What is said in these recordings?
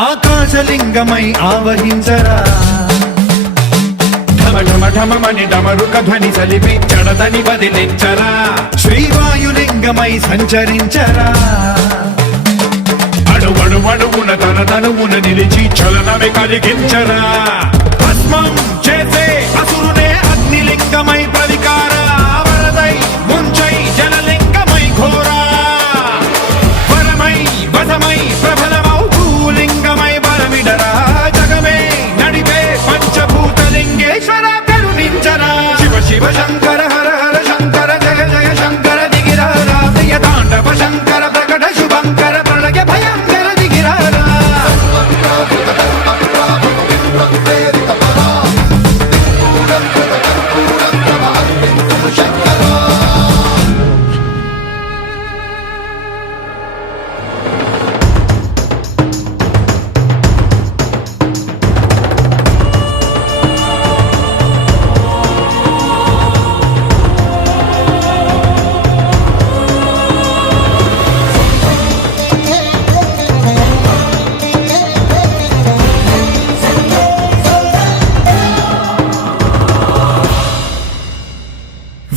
ఆకాశలింగమై ఆవహించరా ఢమ ఢమ ఢమమని డమరుక ధ్వని సలిపి జడదని వదిలించరా శ్రీవాయులింగమై సంచరించరా అణువణువున తన తనువున నిలిచి చలనమే కలిగించరా భస్మం చేసే అసురునే అగ్నిలింగమై ప్రవికార వరదై ముంచై జలలింగమై ఘోరా వరమై వసమై ప్రబలమౌ భూలింగమై బలమిడరా జగమే నడిపే పంచభూతలింగేశ్వర కరుణించరా శివ శివ శంకర హర హర శంకర జయ జయ శంకర దిగిరారా ప్రియ తాండవ శంకర ప్రకట శుభంకర ప్రళయ భయంకర దిగిరారా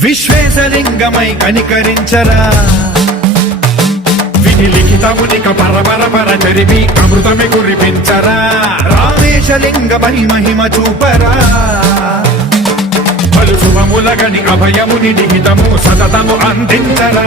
విశ్వేశలింగమై కనికరించరా విధి లిఖితమునిక పరపర చరివి అమృతమే కురిపించరా రామేశలింగమై మహిమ చూపరా పలు శుభములగని అభయముని నిహితము సతతము అందించరా